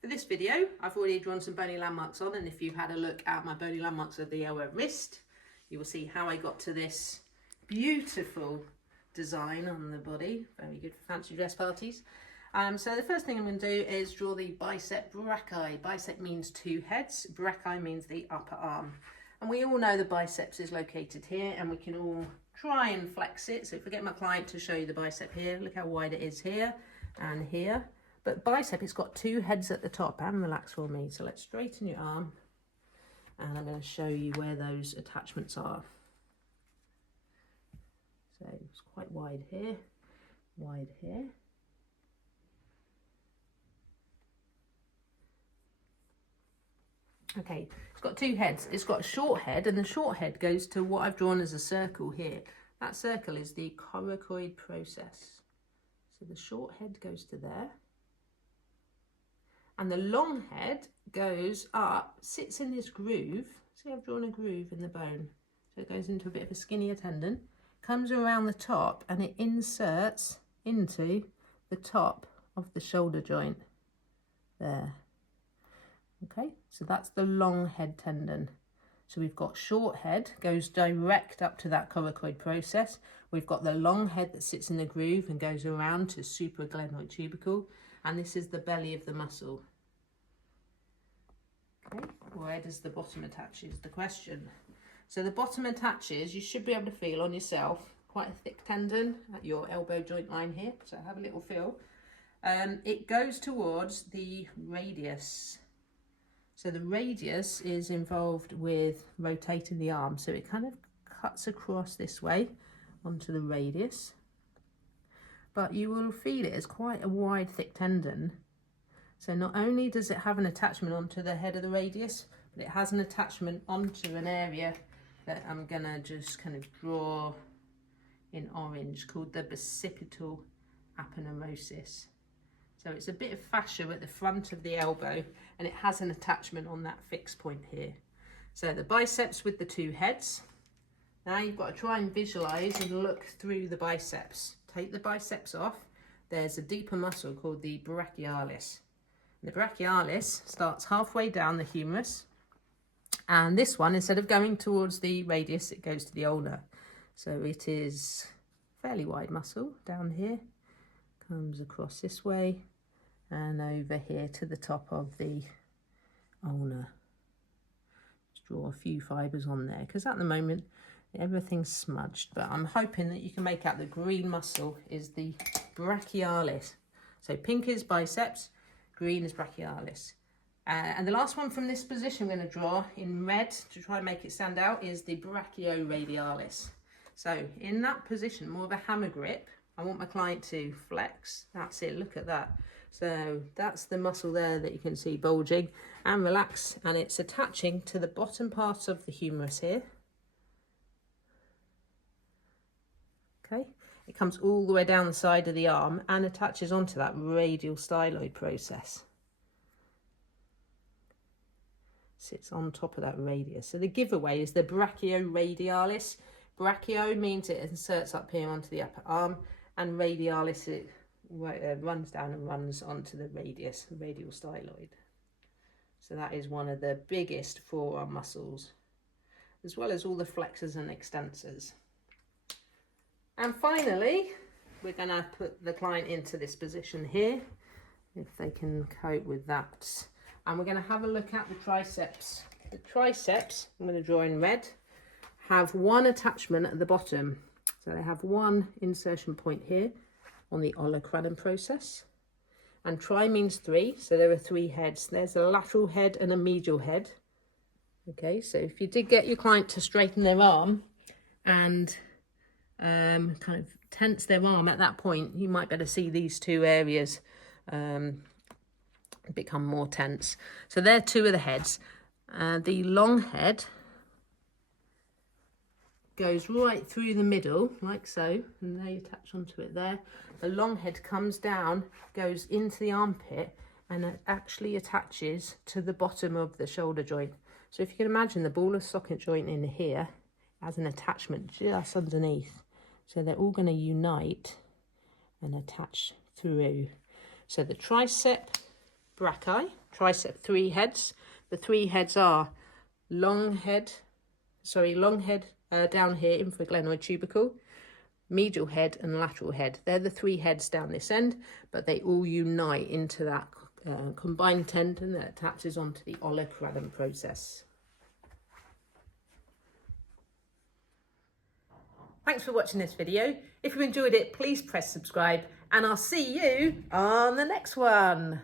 For this video, I've already drawn some bony landmarks on, and if you've had a look at my bony landmarks of the elbow and wrist, you will see how I got to this beautiful design on the body. Very good for fancy dress parties. So the first thing I'm going to do is draw the bicep brachii. Bicep means two heads, brachii means the upper arm. And we all know the biceps is located here, and we can all try and flex it. So if I get my client to show you the bicep here, look how wide it is here and here. But bicep, it's got two heads at the top, and relax for me. So let's straighten your arm, and I'm going to show you where those attachments are. So it's quite wide here, wide here. Okay, it's got two heads. It's got a short head, and the short head goes to what I've drawn as a circle here. That circle is the coracoid process. So the short head goes to there. And the long head goes up, sits in this groove. See, I've drawn a groove in the bone. So it goes into a bit of a skinnier tendon, comes around the top, and it inserts into the top of the shoulder joint there. Okay, so that's the long head tendon. So we've got short head, goes direct up to that coracoid process. We've got the long head that sits in the groove and goes around to supraglenoid tubercle. And this is the belly of the muscle. Okay, where does the bottom attach is the question. So the bottom attaches, you should be able to feel on yourself, quite a thick tendon at your elbow joint line here. So have a little feel. It goes towards the radius. So the radius is involved with rotating the arm. So it kind of cuts across this way onto the radius. But you will feel it as quite a wide, thick tendon. So not only does it have an attachment onto the head of the radius, but it has an attachment onto an area that I'm gonna just kind of draw in orange called the bicipital aponeurosis. So it's a bit of fascia at the front of the elbow, and it has an attachment on that fixed point here. So the biceps with the two heads. Now you've got to try and visualize and look through the biceps. Take the biceps off. There's a deeper muscle called the brachialis. The brachialis starts halfway down the humerus, and this one, instead of going towards the radius, it goes to the ulna. So it is fairly wide muscle down here, comes across this way and over here to the top of the ulna. Just draw a few fibres on there, because at the moment everything's smudged, but I'm hoping that you can make out the green muscle is the brachialis. So pink is biceps, green is brachialis. And the last one from this position I'm going to draw in red to try and make it stand out is the brachioradialis. So in that position, more of a hammer grip, I want my client to flex. That's it, look at that. So that's the muscle there that you can see bulging, and relax, and it's attaching to the bottom part of the humerus here. Okay, it comes all the way down the side of the arm and attaches onto that radial styloid process. Sits on top of that radius. So the giveaway is the brachioradialis. Brachio means it inserts up here onto the upper arm, and radialis, it runs down and runs onto the radius, the radial styloid. So that is one of the biggest forearm muscles, as well as all the flexors and extensors. And finally, we're going to put the client into this position here, if they can cope with that. And we're going to have a look at the triceps. The triceps, I'm going to draw in red, have one attachment at the bottom. So they have one insertion point here on the olecranon process. And tri means three, so there are three heads. There's a lateral head and a medial head. Okay, so if you did get your client to straighten their arm and kind of tense their arm at that point, you might better see these two areas become more tense. So they're two of the heads. The long head goes right through the middle like so, and they attach onto it there. The long head comes down, goes into the armpit, and it actually attaches to the bottom of the shoulder joint. So if you can imagine the ball of socket joint in here has an attachment just underneath. So they're all going to unite and attach through. So the tricep brachii, tricep, 3 heads. The 3 heads are long head down here, infraglenoid tubercle, medial head and lateral head. They're the 3 heads down this end, but they all unite into that combined tendon that attaches onto the olecranon process. Thanks for watching this video. If you enjoyed it, please press subscribe, and I'll see you on the next one.